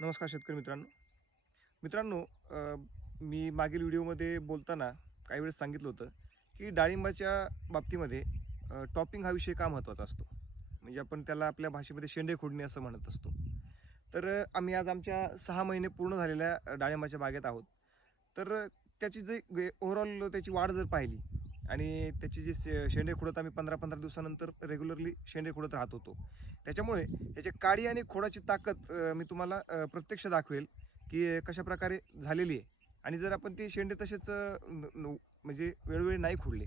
नमस्कार शेतकरी मित्रांनो, मी मागील व्हिडिओमध्ये बोलताना काही वेळेस सांगितलं होतं की डाळिंबाच्या बाबतीमध्ये टॉपिंग हा विषय का महत्त्वाचा असतो. म्हणजे आपण त्याला आपल्या भाषेमध्ये शेंडे खोडणे असं म्हणत असतो. तर आम्ही आज आमच्या 6 महिने पूर्ण झालेल्या डाळिंबाच्या बागेत आहोत. तर त्याची जे ओव्हरऑल त्याची वाढ जर पाहिली आणि त्याची जी शेंडे खुडत आम्ही 15-15 दिवसानंतर रेग्युलरली शेंडे खुडत राहत होतो. त्याच्यामुळे त्याची काडी आणि खोडाची ताकद मी तुम्हाला प्रत्यक्ष दाखवेल, की कशाप्रकारे झालेली आहे. आणि जर आपण ते शेंडे तसेच म्हणजे वेळोवेळी नाही खुडले,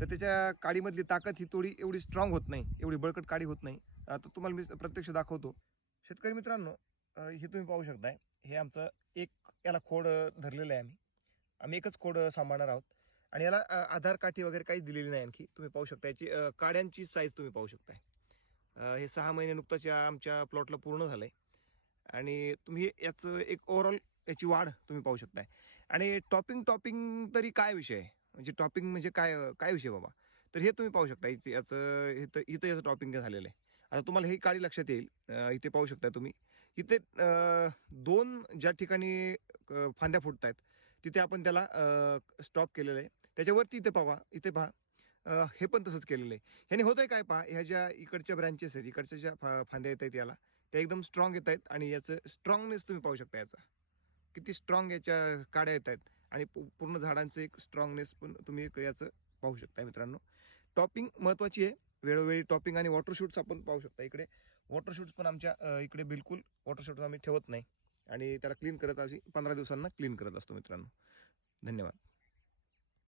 तर त्याच्या काडीमधली ताकद ही थोडी एवढी स्ट्राँग होत नाही, एवढी बळकट काडी होत नाही. तर तुम्हाला मी प्रत्यक्ष दाखवतो. शेतकरी मित्रांनो, हे तुम्ही पाहू शकताय. हे आमचं एक याला खोड धरलेलं आहे आम्ही. आम्ही एकच खोड सांभाळणार आहोत आणि याला आधार काठी वगैरे काहीच दिलेली नाही आणखी. तुम्ही पाहू शकता याची काड्यांची साईज तुम्ही पाहू शकताय. हे 6 महिने नुकतंच या आमच्या प्लॉटला पूर्ण झालंय आणि तुम्ही याचं एक ओव्हरऑल याची वाढ तुम्ही पाहू शकताय. आणि टॉपिंग तरी काय विषय आहे? म्हणजे टॉपिंग म्हणजे काय काय विषय बाबा? तर हे तुम्ही पाहू शकता याचं इथं याचं टॉपिंग झालेलं आहे. आता तुम्हाला हे काळी लक्षात येईल. इथे पाहू शकता तुम्ही. इथे 2 ज्या ठिकाणी फांद्या फुटतायत, तिथे आपण त्याला स्टॉप केलेलं आहे. त्याच्यावरती इथे पहा. हे पण तसंच केलेलं आहे. ह्याने होतंय काय पहा, ह्या ज्या इकडच्या ब्रँचेस आहेत, इकडच्या ज्या फांद्या येत आहेत याला, त्या एकदम स्ट्राँग येत आहेत आणि याचं स्ट्राँगनेस तुम्ही पाहू शकता याचा. किती स्ट्राँग याच्या काड्या येत आहेत आणि पूर्ण झाडांचं एक स्ट्राँगनेस पण तुम्ही एक याचं पाहू शकता मित्रांनो. टॉपिंग महत्त्वाची आहे. वेळोवेळी टॉपिंग आणि वॉटर शूट्स आपण पाहू शकता. इकडे वॉटर शूट्स पण आमच्या इकडे बिलकुल वॉटर शूट्स आम्ही ठेवत नाही आणि त्याला क्लीन करत 15 दिवसांना क्लीन करत असतो मित्रांनो. धन्यवाद.